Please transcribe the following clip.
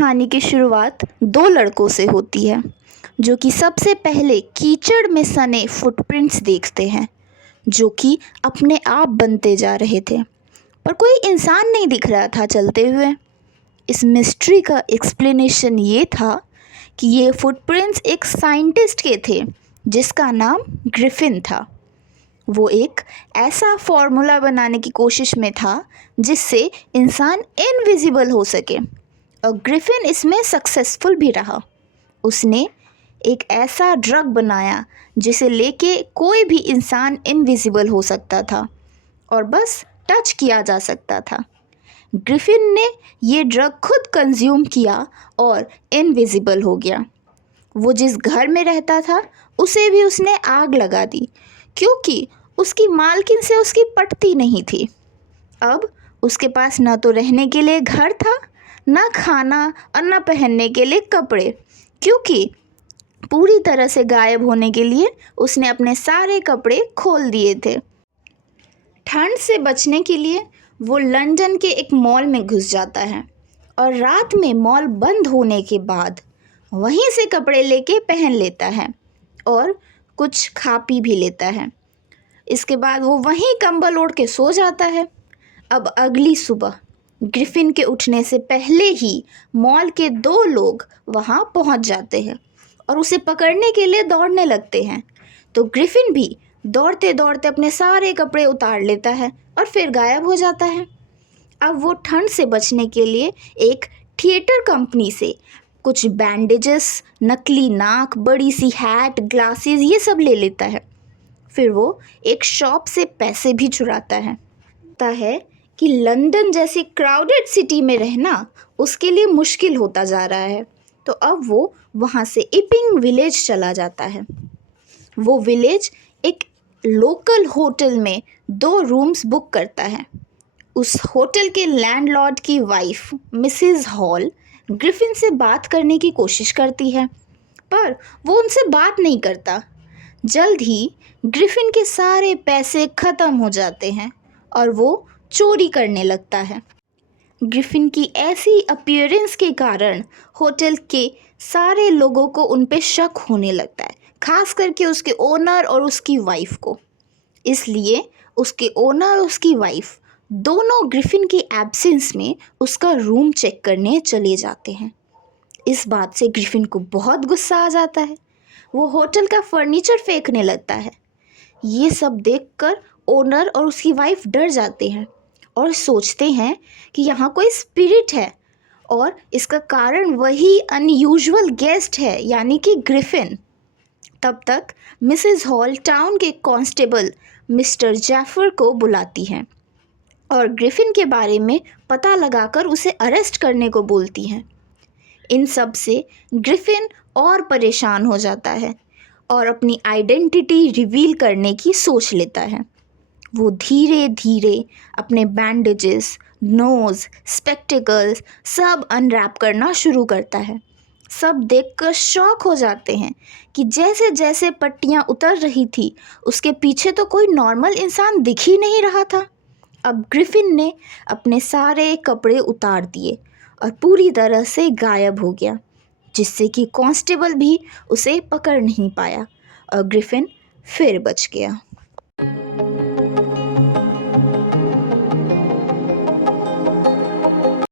कहानी की शुरुआत दो लड़कों से होती है जो कि सबसे पहले कीचड़ में सने फुटप्रिंट्स देखते हैं जो कि अपने आप बनते जा रहे थे, पर कोई इंसान नहीं दिख रहा था चलते हुए। इस मिस्ट्री का एक्सप्लेनेशन ये था कि ये फुटप्रिंट्स एक साइंटिस्ट के थे जिसका नाम ग्रिफिन था। वो एक ऐसा फॉर्मूला बनाने की कोशिश में था जिससे इंसान इनविजिबल हो सके, और ग्रिफिन इसमें सक्सेसफुल भी रहा। उसने एक ऐसा ड्रग बनाया जिसे लेके कोई भी इंसान इनविजिबल हो सकता था और बस टच किया जा सकता था। ग्रिफिन ने ये ड्रग खुद कंज्यूम किया और इनविजिबल हो गया। वो जिस घर में रहता था उसे भी उसने आग लगा दी क्योंकि उसकी मालकिन से उसकी पटती नहीं थी। अब उसके पास ना तो रहने के लिए घर था, ना खाना और ना पहनने के लिए कपड़े, क्योंकि पूरी तरह से गायब होने के लिए उसने अपने सारे कपड़े खोल दिए थे। ठंड से बचने के लिए वो लंदन के एक मॉल में घुस जाता है और रात में मॉल बंद होने के बाद वहीं से कपड़े लेके पहन लेता है और कुछ खा पी भी लेता है। इसके बाद वो वहीं कंबल ओढ़ के सो जाता है। अब अगली सुबह ग्रिफिन के उठने से पहले ही मॉल के दो लोग वहाँ पहुँच जाते हैं और उसे पकड़ने के लिए दौड़ने लगते हैं। तो ग्रिफिन भी दौड़ते दौड़ते अपने सारे कपड़े उतार लेता है और फिर गायब हो जाता है। अब वो ठंड से बचने के लिए एक थिएटर कंपनी से कुछ बैंडेजेस, नकली नाक, बड़ी सी हैट, ग्लासेस ये सब ले लेता है। फिर वो एक शॉप से पैसे भी चुराता है। पता है कि लंदन जैसी क्राउडेड सिटी में रहना उसके लिए मुश्किल होता जा रहा है, तो अब वो वहाँ से इपिंग विलेज चला जाता है। वो विलेज एक लोकल होटल में 2 रूम्स बुक करता है। उस होटल के लैंडलॉर्ड की वाइफ मिसेस हॉल ग्रिफिन से बात करने की कोशिश करती है, पर वो उनसे बात नहीं करता। जल्द ही ग्रिफिन के सारे पैसे ख़त्म हो जाते हैं और वो चोरी करने लगता है। ग्रिफिन की ऐसी अपीयरेंस के कारण होटल के सारे लोगों को उन पे शक होने लगता है, खास करके उसके ओनर और उसकी वाइफ को। इसलिए उसके ओनर और उसकी वाइफ दोनों ग्रिफिन की एब्सेंस में उसका रूम चेक करने चले जाते हैं। इस बात से ग्रिफिन को बहुत गुस्सा आ जाता है। वो होटल का फर्नीचर फेंकने लगता है। ये सब देखकर ओनर और उसकी वाइफ डर जाते हैं और सोचते हैं कि यहाँ कोई स्पिरिट है और इसका कारण वही अनयूजुअल गेस्ट है, यानी कि ग्रिफिन। तब तक मिसेस हॉल टाउन के कांस्टेबल मिस्टर जैफर को बुलाती हैं और ग्रिफिन के बारे में पता लगाकर उसे अरेस्ट करने को बोलती हैं। इन सब से ग्रिफिन और परेशान हो जाता है और अपनी आइडेंटिटी रिवील करने की सोच लेता है। वो धीरे धीरे अपने बैंडेजेस, नोज़, स्पेक्टिकल्स सब अनरैप करना शुरू करता है। सब देखकर शॉक हो जाते हैं कि जैसे जैसे पट्टियाँ उतर रही थी उसके पीछे तो कोई नॉर्मल इंसान दिख ही नहीं रहा था। अब ग्रिफिन ने अपने सारे कपड़े उतार दिए और पूरी तरह से गायब हो गया, जिससे कि कांस्टेबल भी उसे पकड़ नहीं पाया और ग्रिफिन फिर बच गया।